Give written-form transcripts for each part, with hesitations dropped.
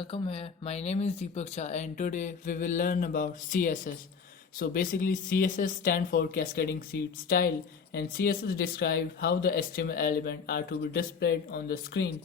welcome here. My name is Deepak Shah and today we will learn about CSS. So basically CSS stand for Cascading Sheet Style and CSS describe how the HTML element are to be displayed on the screen,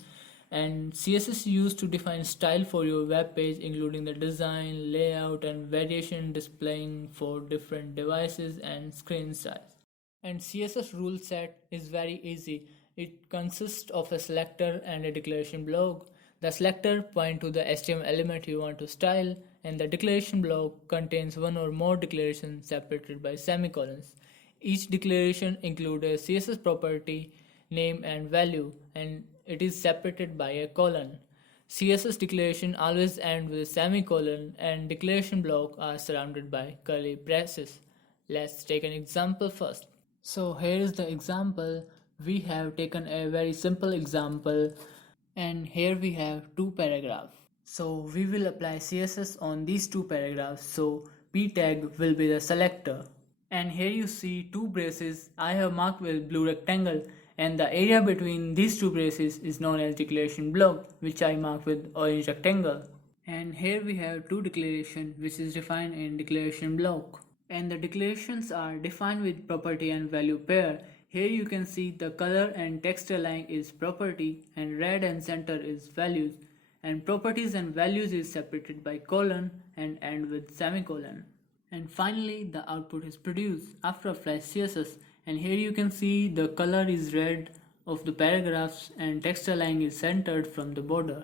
and CSS is used to define style for your web page, including the design, layout and variation displaying for different devices and screen size. And CSS rule set is very easy. It consists of a selector and a declaration block. The selector points to the HTML element you want to style, and the declaration block contains one or more declarations separated by semicolons. Each declaration includes a CSS property, name and value, and it is separated by a colon. CSS declaration always end with a semicolon and declaration block are surrounded by curly braces. Let's take an example first. So here is the example. We have taken a very simple example and here we have two paragraphs. So we will apply CSS on these two paragraphs. So p tag will be the selector. And here you see two braces I have marked with blue rectangle, and the area between these two braces is known as declaration block, which I marked with orange rectangle. And here we have two declaration which is defined in declaration block. And the declarations are defined with property and value pair. Here you can see the color and text align is property and red and center is values, and properties and values is separated by colon and end with semicolon. And finally the output is produced after apply CSS, and here you can see the color is red of the paragraphs and text align is centered from the border.